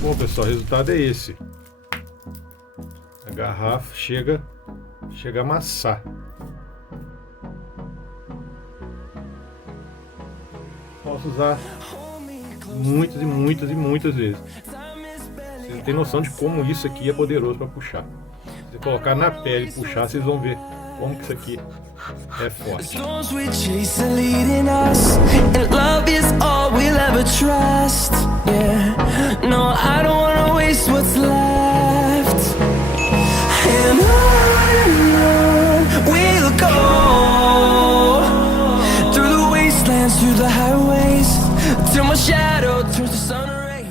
Bom, pessoal, o resultado é esse. A garrafa chega a amassar. Posso usar muitas e muitas e muitas vezes. Vocês não têm noção de como isso aqui é poderoso para puxar. Se você colocar na pele e puxar, vocês vão ver como que isso aqui é forte.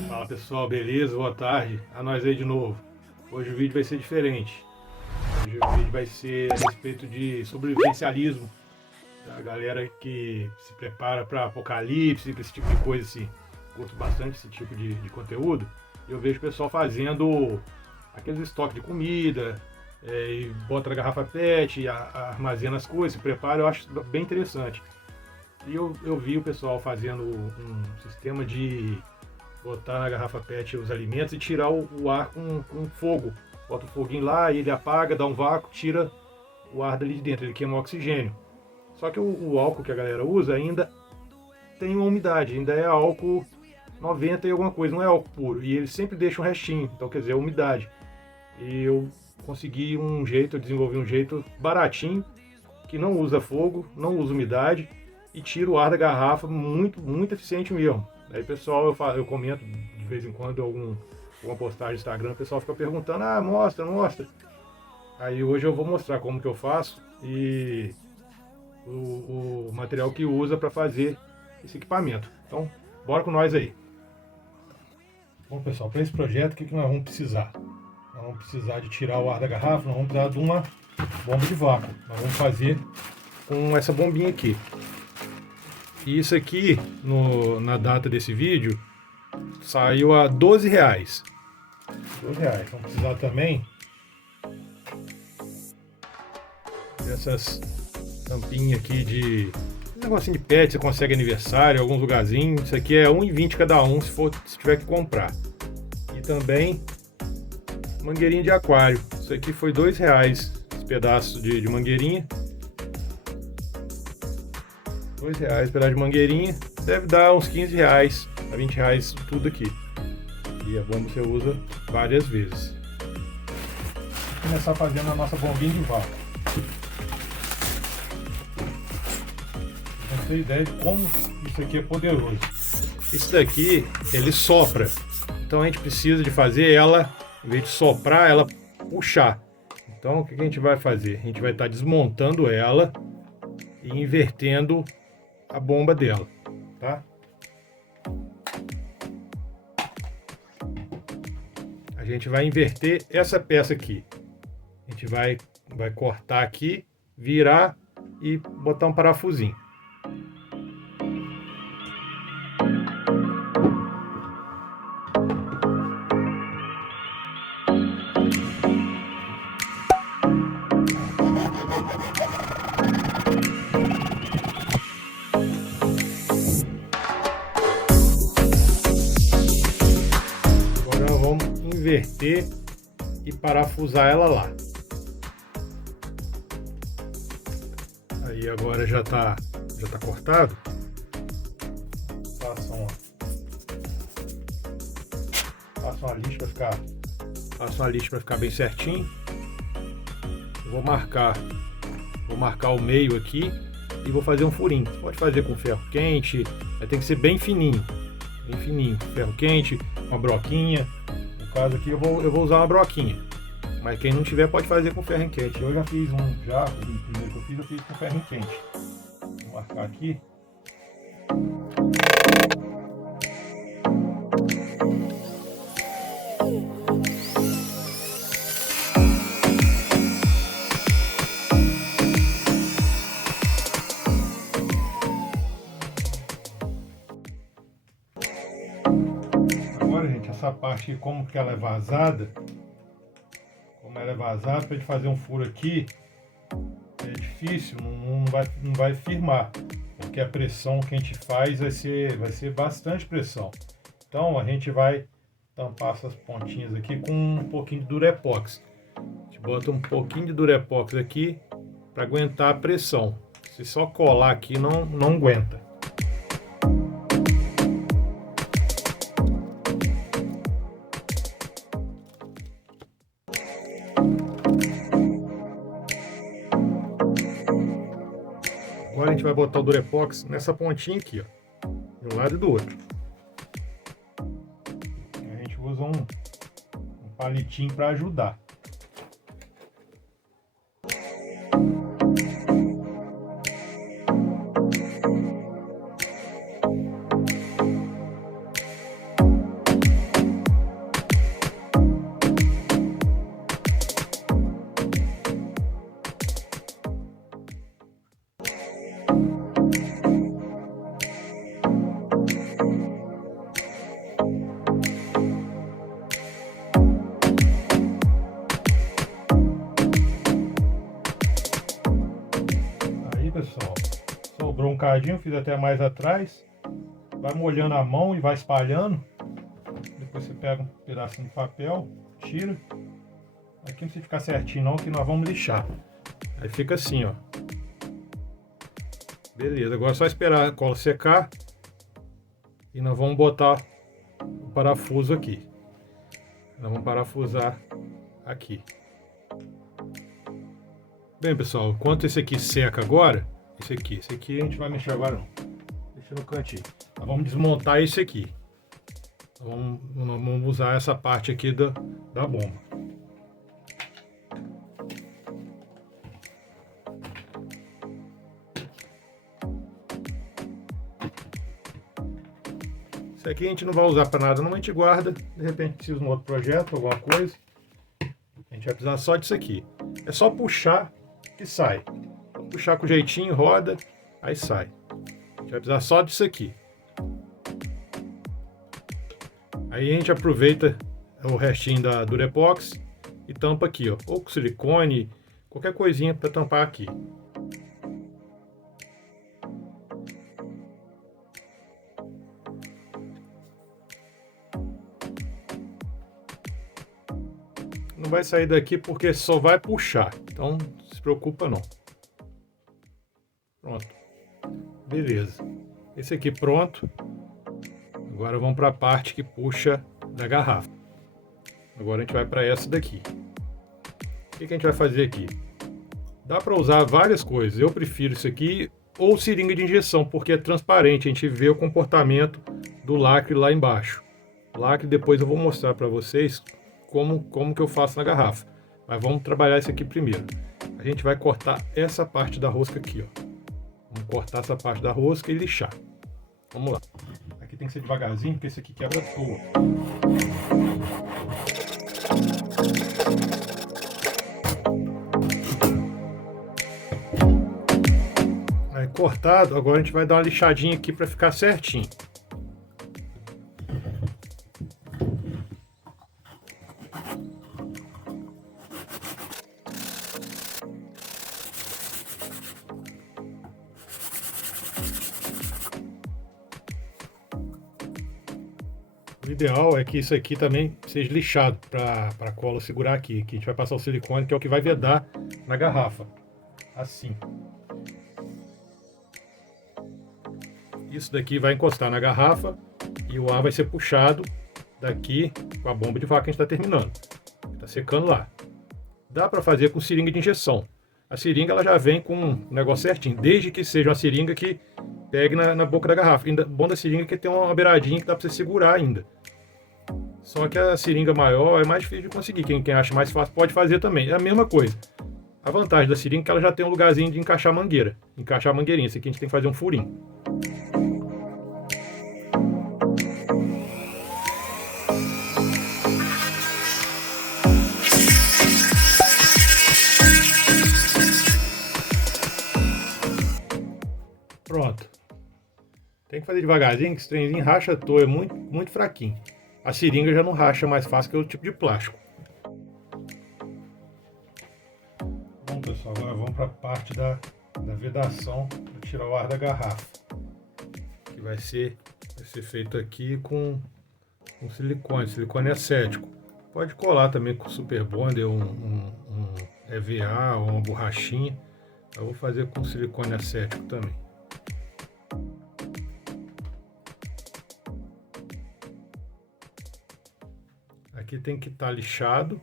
Fala pessoal, beleza? Boa tarde. A nós aí de novo. Hoje o vídeo vai ser diferente. Hoje o vídeo vai ser a respeito de sobrevivencialismo. Da galera que se prepara para apocalipse, esse tipo de coisa assim. Gosto bastante desse tipo de conteúdo. Eu vejo o pessoal fazendo aqueles estoques de comida, e bota na garrafa PET, armazena as coisas, se prepara, eu acho bem interessante. E eu vi o pessoal fazendo um sistema de botar na garrafa PET os alimentos e tirar o ar com fogo. Bota o foguinho lá, e ele apaga, dá um vácuo, tira o ar dali de dentro, ele queima o oxigênio. Só que o álcool que a galera usa ainda tem uma umidade, ainda é álcool 90 e alguma coisa, não é álcool puro. E ele sempre deixa um restinho, então quer dizer, é umidade. E eu consegui um jeito, eu desenvolvi um jeito baratinho, que não usa fogo, não usa umidade e tira o ar da garrafa muito, muito eficiente mesmo. Aí pessoal, eu comento de vez em quando alguma postagem no Instagram, o pessoal fica perguntando, mostra. Aí hoje eu vou mostrar como que eu faço e o material que usa para fazer esse equipamento. Então, bora com nós aí. Bom pessoal, para esse projeto, o que nós vamos precisar? Nós vamos precisar de tirar o ar da garrafa, nós vamos precisar de uma bomba de vácuo. Nós vamos fazer com essa bombinha aqui. E isso aqui, na data desse vídeo, saiu a R$12. R$12. Vamos precisar também dessas tampinhas aqui de negocinho de PET, você consegue aniversário, alguns lugarzinhos. Isso aqui é R$1,20 cada um, se tiver que comprar. E também mangueirinha de aquário. Isso aqui foi R$2, esse pedaço de mangueirinha. R$2, pedaço de mangueirinha. Deve dar uns R$15 a R$20 tudo aqui. E a bomba você usa várias vezes. Vou começar fazendo a nossa bombinha de vácuo. Pra ter ideia de como isso aqui é poderoso. Isso daqui, ele sopra. Então a gente precisa de fazer ela, em vez de soprar, ela puxar. Então o que a gente vai fazer? A gente vai estar desmontando ela e invertendo a bomba dela, tá? A gente vai inverter essa peça aqui. A gente vai cortar aqui, virar e botar um parafusinho. Inverter e parafusar ela lá. Aí agora já tá cortado. Passa uma lixa para ficar bem certinho. Eu vou marcar o meio aqui e vou fazer um furinho. Você pode fazer com ferro quente, mas tem que ser bem fininho, ferro quente, uma broquinha. No caso aqui eu vou usar uma broquinha, mas quem não tiver pode fazer com ferro quente. Eu já fiz o primeiro que eu fiz com ferro quente. Vou marcar aqui. Agora, gente, essa parte aqui, como ela é vazada, para a gente fazer um furo aqui é difícil, não vai firmar, porque a pressão que a gente faz vai ser bastante pressão. Então a gente vai tampar essas pontinhas aqui com um pouquinho de Durepox. A gente bota um pouquinho de Durepox aqui para aguentar a pressão. Se só colar aqui não aguenta. Agora a gente vai botar o Durepox nessa pontinha aqui, ó, de um lado e do outro. A gente usa um palitinho para ajudar. Pessoal, sobrou um cadinho, fiz até mais atrás, vai molhando a mão e vai espalhando. Depois você pega um pedacinho de papel, tira. Aqui não precisa ficar certinho não, que nós vamos lixar. Aí fica assim, ó. Beleza, agora é só esperar a cola secar e nós vamos botar o parafuso aqui. Nós vamos parafusar aqui. Bem, pessoal, enquanto esse aqui seca agora, esse aqui a gente vai mexer agora não. Deixa no cantinho. Nós vamos desmontar esse aqui. Vamos usar essa parte aqui da bomba. Isso aqui a gente não vai usar para nada, não, a gente guarda. De repente precisa de um outro projeto, alguma coisa. A gente vai precisar só disso aqui. É só puxar que sai. Puxar com jeitinho, roda, aí sai. A gente vai precisar só disso aqui. Aí a gente aproveita o restinho da Durepox e tampa aqui, ó, ou com silicone, qualquer coisinha para tampar aqui. Não vai sair daqui porque só vai puxar, então não se preocupa não. Pronto, beleza. Esse aqui pronto. Agora vamos para a parte que puxa da garrafa. Agora a gente vai para essa daqui. O que a gente vai fazer aqui? Dá para usar várias coisas. Eu prefiro isso aqui ou seringa de injeção, porque é transparente. A gente vê o comportamento do lacre lá embaixo. O lacre depois eu vou mostrar para vocês como que eu faço na garrafa. Mas vamos trabalhar isso aqui primeiro. A gente vai cortar essa parte da rosca aqui, ó. Vamos cortar essa parte da rosca e lixar. Vamos lá. Aqui tem que ser devagarzinho, porque esse aqui quebra à toa. Aí cortado, agora a gente vai dar uma lixadinha aqui para ficar certinho. O ideal é que isso aqui também seja lixado para a cola segurar aqui. Que a gente vai passar o silicone, que é o que vai vedar na garrafa. Assim. Isso daqui vai encostar na garrafa e o ar vai ser puxado daqui com a bomba de vácuo que a gente está terminando. Está secando lá. Dá para fazer com seringa de injeção. A seringa ela já vem com o negócio certinho, desde que seja uma seringa que pegue na boca da garrafa. O bom da seringa é que tem uma beiradinha que dá para você segurar ainda. Só que a seringa maior é mais difícil de conseguir. Quem acha mais fácil pode fazer também. É a mesma coisa. A vantagem da seringa é que ela já tem um lugarzinho de encaixar a mangueira. Encaixar a mangueirinha. Esse aqui a gente tem que fazer um furinho. Pronto. Tem que fazer devagarzinho, que esse trenzinho racha à toa, é muito fraquinho. A seringa já não racha mais fácil que o tipo de plástico. Bom, pessoal, agora vamos para a parte da vedação para tirar o ar da garrafa. Que vai ser feito aqui com com silicone acético. Pode colar também com Super Bonder, um EVA ou uma borrachinha. Eu vou fazer com silicone acético também. Aqui tem que estar lixado,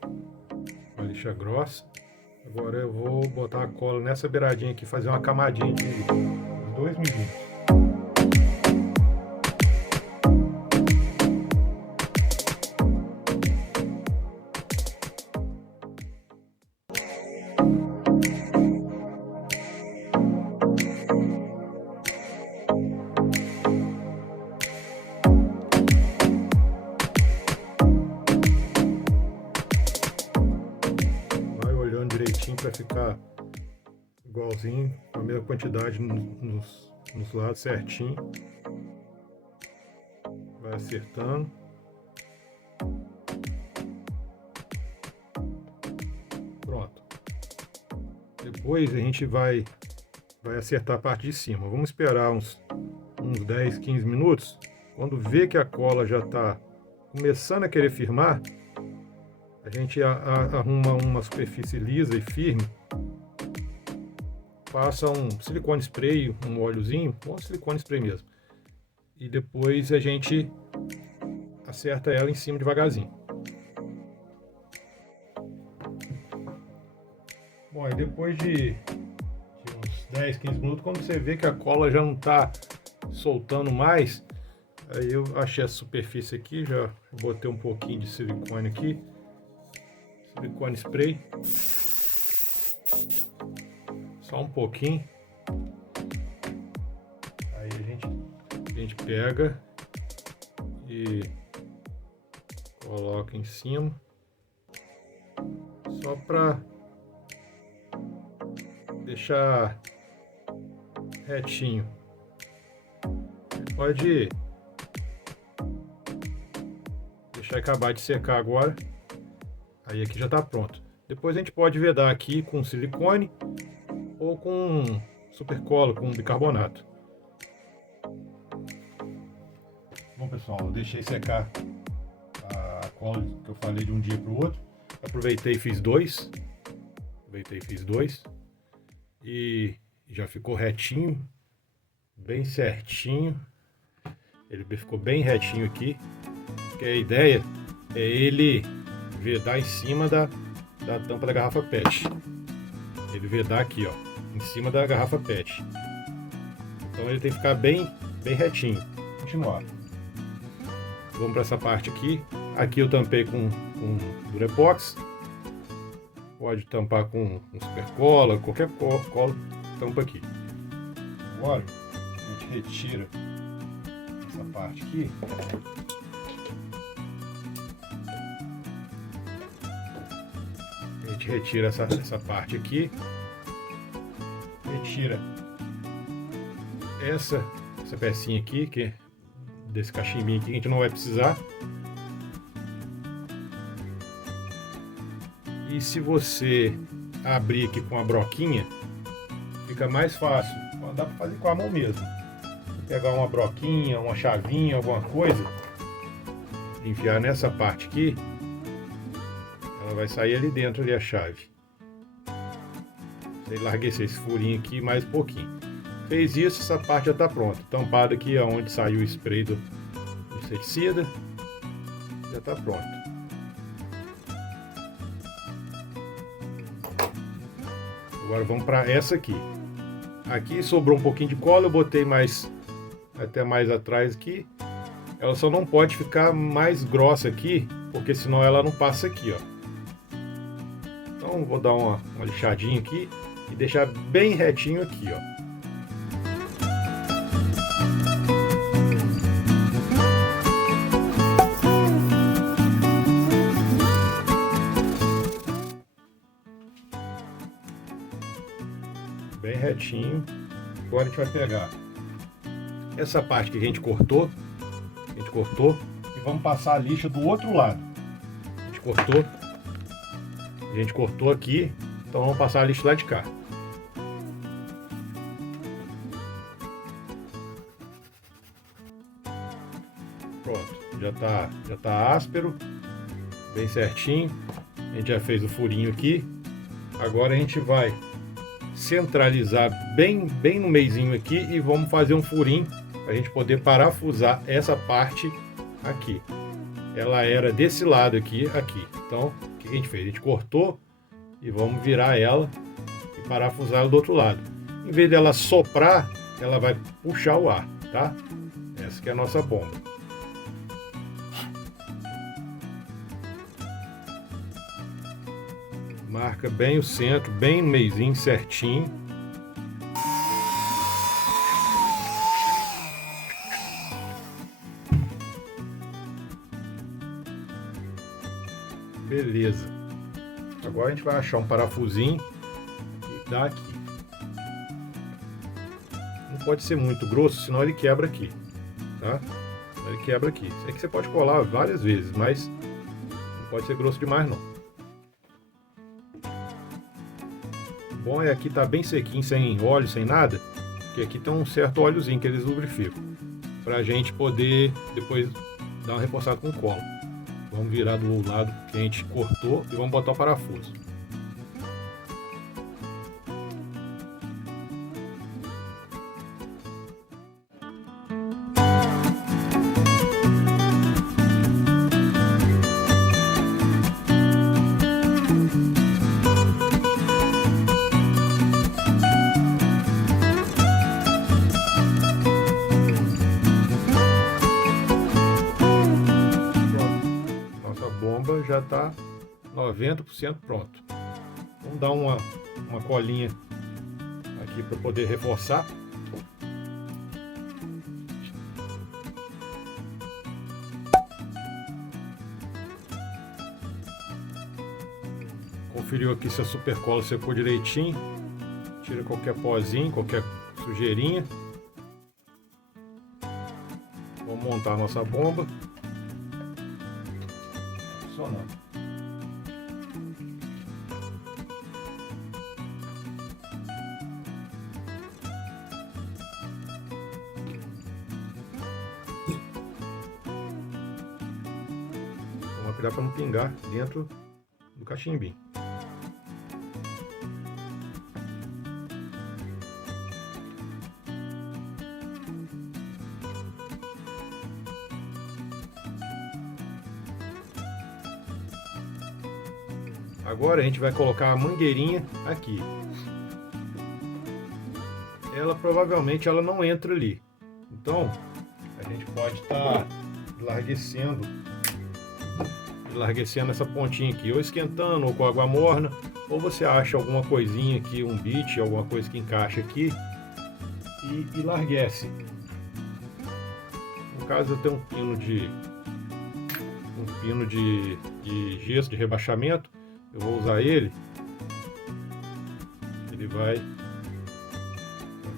com a lixa grossa. Agora eu vou botar a cola nessa beiradinha aqui, fazer uma camadinha de 2 milímetros. Para ficar igualzinho, com a mesma quantidade nos lados certinho. Vai acertando. Pronto. Depois a gente vai acertar a parte de cima. Vamos esperar uns 10, 15 minutos. Quando vê que a cola já está começando a querer firmar, a gente arruma uma superfície lisa e firme, passa um silicone spray, um óleozinho, ou silicone spray mesmo, e depois a gente acerta ela em cima devagarzinho. Bom, e depois de uns 10, 15 minutos, quando você vê que a cola já não está soltando mais, aí eu achei a superfície aqui, já botei um pouquinho de silicone aqui, silicone spray, só um pouquinho. Aí a gente pega e coloca em cima, só para deixar retinho. Pode deixar acabar de secar agora. Aí aqui já está pronto. Depois a gente pode vedar aqui com silicone ou com super cola, com bicarbonato. Bom pessoal, eu deixei secar a cola que eu falei de um dia para o outro. Aproveitei e fiz dois. E já ficou retinho, bem certinho. Ele ficou bem retinho aqui. Porque a ideia é ele vedar em cima da tampa da garrafa PET. Ele vedar aqui, ó, em cima da garrafa PET. Então ele tem que ficar bem retinho. Continuar. Vamos para essa parte aqui. Aqui eu tampei com Durepox. Pode tampar com super cola, qualquer cola, tampa aqui. Agora a gente retira essa parte aqui. A gente retira essa parte aqui, retira essa pecinha aqui, que é desse cachimbinho aqui, que a gente não vai precisar. E se você abrir aqui com a broquinha, fica mais fácil. Dá para fazer com a mão mesmo. Pegar uma broquinha, uma chavinha, alguma coisa, enfiar nessa parte aqui. Ela vai sair ali dentro ali a chave. Eu larguei esse furinho aqui mais um pouquinho. Fez isso, essa parte já está pronta. Tampado aqui onde saiu o spray do inseticida. Já está pronto. Agora vamos para essa aqui. Aqui sobrou um pouquinho de cola, eu botei até mais atrás aqui. Ela só não pode ficar mais grossa aqui, porque senão ela não passa aqui, ó. Então vou dar uma lixadinha aqui e deixar bem retinho aqui, ó. Bem retinho. Agora a gente vai pegar essa parte que a gente cortou e vamos passar a lixa do outro lado. A gente cortou aqui, então vamos passar a lixa lá de cá. Pronto, já já tá áspero, bem certinho. A gente já fez o furinho aqui. Agora a gente vai centralizar bem no meizinho aqui e vamos fazer um furinho para a gente poder parafusar essa parte aqui. Ela era desse lado aqui. Então, o que a gente fez? A gente cortou e vamos virar ela e parafusar ela do outro lado. Em vez dela soprar, ela vai puxar o ar, tá? Essa que é a nossa bomba. Marca bem o centro, bem no meizinho, certinho. Beleza. Agora a gente vai achar um parafusinho e dá aqui. Não pode ser muito grosso, senão ele quebra aqui, tá? Ele quebra aqui. Isso aqui você pode colar várias vezes, mas não pode ser grosso demais não. O bom é aqui tá bem sequinho, sem óleo, sem nada, porque aqui tem um certo óleozinho que eles lubrificam, pra gente poder depois dar uma reforçada com cola. Vamos virar do lado que a gente cortou e vamos botar o parafuso. Já está 90% pronto. Vamos dar uma colinha aqui para poder reforçar. Conferiu aqui se a super cola secou direitinho. Tira qualquer pozinho, qualquer sujeirinha. Vamos montar a nossa bomba. Funcionando. Vamos cuidar para não pingar dentro do cachimbinho. Agora a gente vai colocar a mangueirinha aqui. Ela provavelmente não entra ali. Então a gente pode estar enlarguecendo essa pontinha aqui, ou esquentando, ou com água morna, ou você acha alguma coisinha aqui, um bit, alguma coisa que encaixa aqui e larguece. No caso eu tenho um pino de gesso de rebaixamento. Eu vou usar ele vai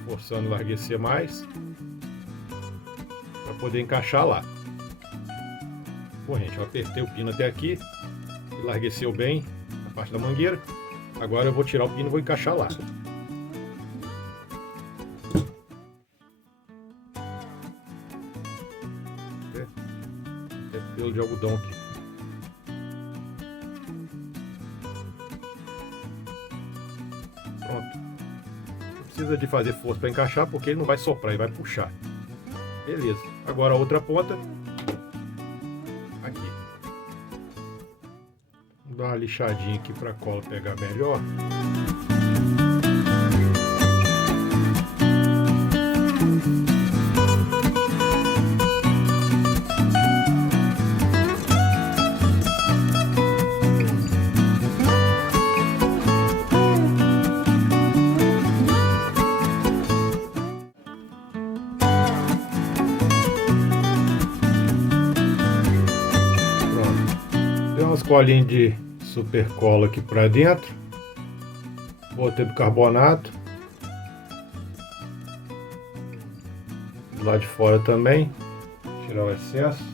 forçando a larguecer mais para poder encaixar lá. Bom, gente, eu apertei o pino até aqui, largueceu bem a parte da mangueira. Agora eu vou tirar o pino e vou encaixar lá. Tem pelo de algodão aqui. Pronto. Não precisa de fazer força para encaixar, porque ele não vai soprar, ele vai puxar. Beleza. Agora a outra ponta. Aqui. Vou dar uma lixadinha aqui para a cola pegar melhor. Umas colinhas de super cola aqui para dentro, botei bicarbonato do lado de fora também, tirar o excesso.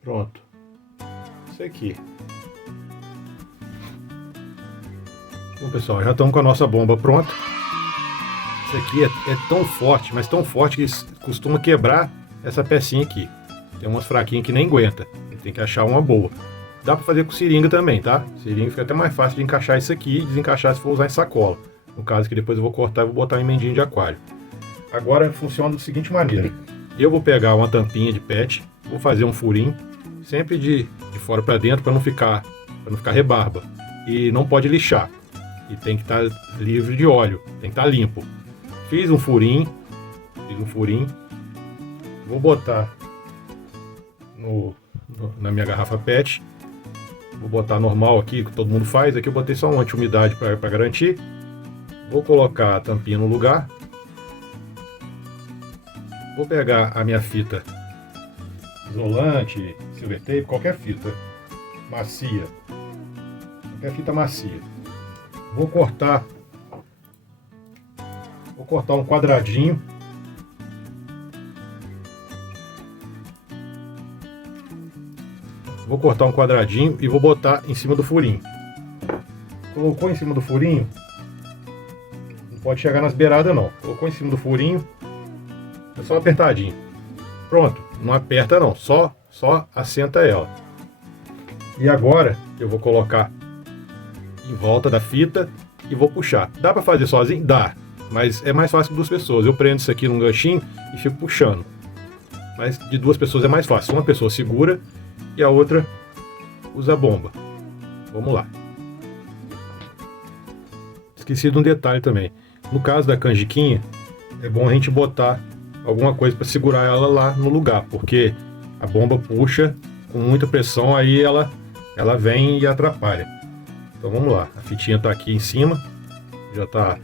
Pronto, isso aqui. Bom, pessoal, já estamos com a nossa bomba pronta. Isso aqui é tão forte, mas tão forte que costuma quebrar essa pecinha aqui. Tem umas fraquinhas que nem aguenta, tem que achar uma boa. Dá para fazer com seringa também, tá? Seringa fica até mais fácil de encaixar isso aqui e desencaixar se for usar em sacola. No caso que depois eu vou cortar e vou botar em emendinha de aquário. Agora funciona da seguinte maneira. Eu vou pegar uma tampinha de PET, vou fazer um furinho, sempre de fora para dentro para não ficar rebarba. E não pode lixar. E tem que estar livre de óleo, tem que estar limpo. Fiz um furinho. Vou botar na minha garrafa PET. Vou botar normal aqui, que todo mundo faz. Aqui eu botei só um anti-umidade para garantir. Vou colocar a tampinha no lugar. Vou pegar a minha fita isolante, silver tape, qualquer fita macia. Qualquer fita macia. Vou cortar um quadradinho. Vou cortar um quadradinho e vou botar em cima do furinho. Colocou em cima do furinho, não pode chegar nas beiradas não. Colocou em cima do furinho, é só apertadinho. Pronto, não aperta não, só assenta ela. E agora eu vou colocar em volta da fita e vou puxar. Dá para fazer sozinho? Dá, mas é mais fácil com duas pessoas. Eu prendo isso aqui num ganchinho e fico puxando. Mas de duas pessoas é mais fácil. Uma pessoa segura e a outra usa a bomba. Vamos lá. Esqueci de um detalhe também. No caso da canjiquinha, é bom a gente botar alguma coisa para segurar ela lá no lugar, porque a bomba puxa com muita pressão, aí ela vem e atrapalha. Então vamos lá. A fitinha está aqui em cima, já está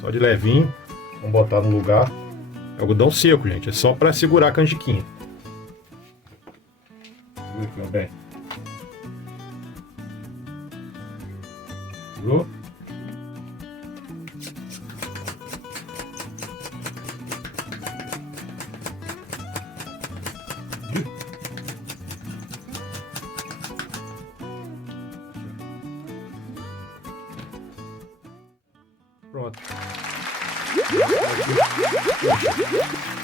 só de levinho. Vamos botar no lugar. É algodão seco, gente. É só para segurar a canjiquinha. Segura bem. Segurou? Pronto.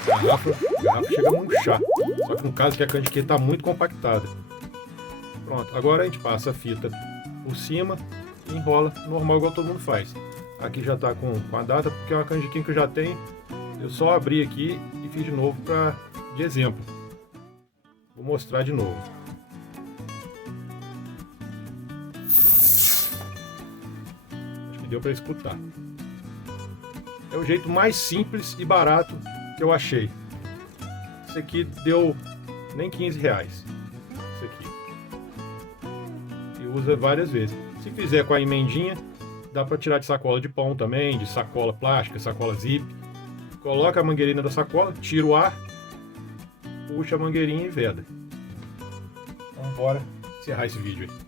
A garrafa chega a murchar. Só que no caso que a canjiquinha está muito compactada. Pronto, agora a gente passa a fita por cima e enrola normal, igual todo mundo faz. Aqui já está com a data, porque é uma canjiquinha que eu já tenho. Eu só abri aqui e fiz de novo de exemplo. Vou mostrar de novo. Acho que deu para escutar. É o jeito mais simples e barato que eu achei. Isso aqui deu nem 15 reais. Isso aqui. E usa várias vezes. Se fizer com a emendinha, dá para tirar de sacola de pão também, de sacola plástica, sacola zip. Coloca a mangueirinha da sacola, tira o ar, puxa a mangueirinha e veda. Então bora encerrar esse vídeo aí.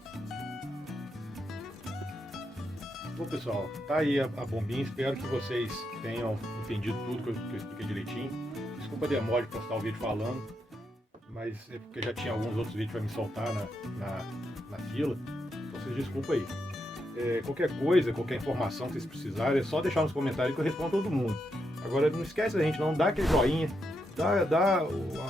Bom pessoal, tá aí a bombinha, espero que vocês tenham entendido tudo que eu expliquei direitinho. Desculpa a demora de postar o vídeo falando, mas é porque já tinha alguns outros vídeos para me soltar na fila, então vocês desculpa aí. Qualquer coisa, qualquer informação que vocês precisarem, é só deixar nos comentários que eu respondo todo mundo. Agora não esquece da gente não, dá aquele joinha, dá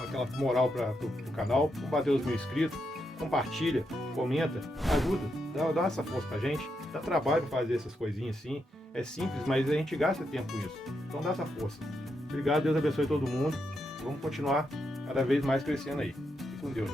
aquela moral para o canal, vamos bater os 1000 inscritos, compartilha, comenta, ajuda, dá essa força pra gente. Dá trabalho fazer essas coisinhas assim, é simples, mas a gente gasta tempo com isso. Então dá essa força. Obrigado, Deus abençoe todo mundo. Vamos continuar cada vez mais crescendo aí. Fique com Deus.